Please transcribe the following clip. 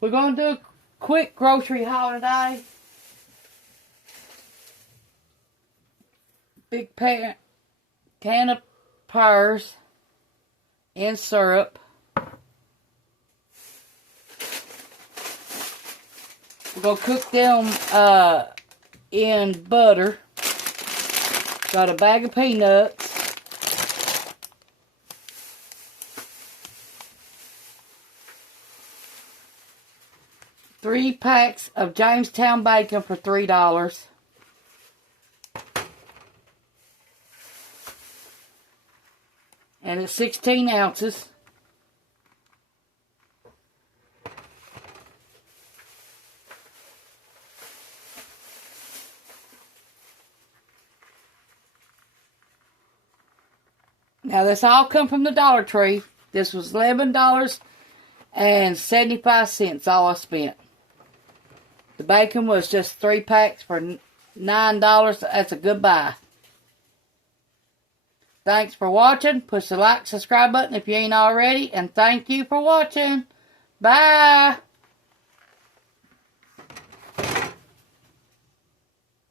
We're going to do a quick grocery haul today. Big can of pears in syrup. We're going to cook them in butter. Got a bag of peanuts. Three packs of Jamestown bacon for $3. And it's 16 ounces. Now this all come from the Dollar Tree. This was $11.75 all I spent. The bacon was just 3 packs for $9. That's a good buy. Thanks for watching. Push the like, subscribe button if you ain't already. And thank you for watching. Bye.